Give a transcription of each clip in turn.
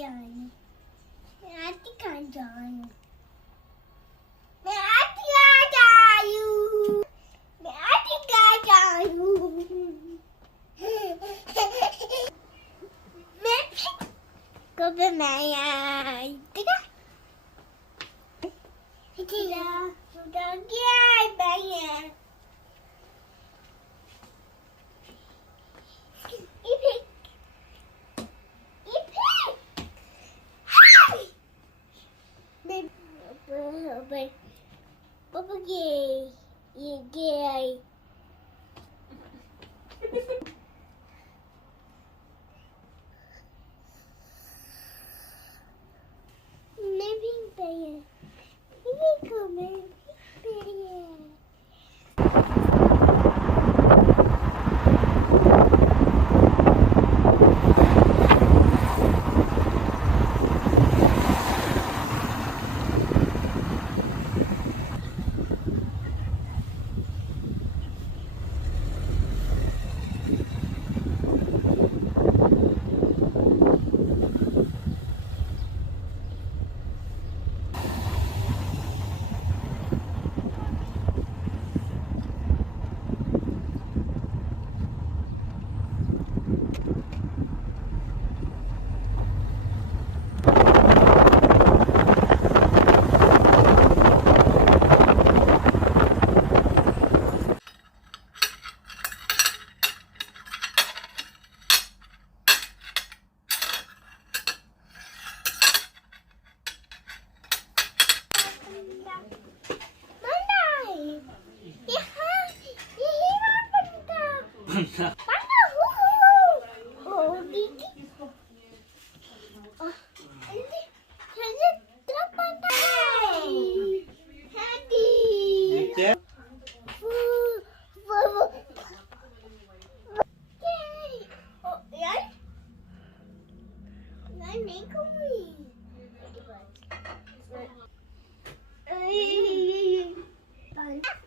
Johnny. Aunty can't join. Aunty can't join you. Aunty can't join you. Go to my eye. Papa gay. You're gay. Maybe bear. Maybe go maybe bear.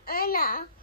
Anna.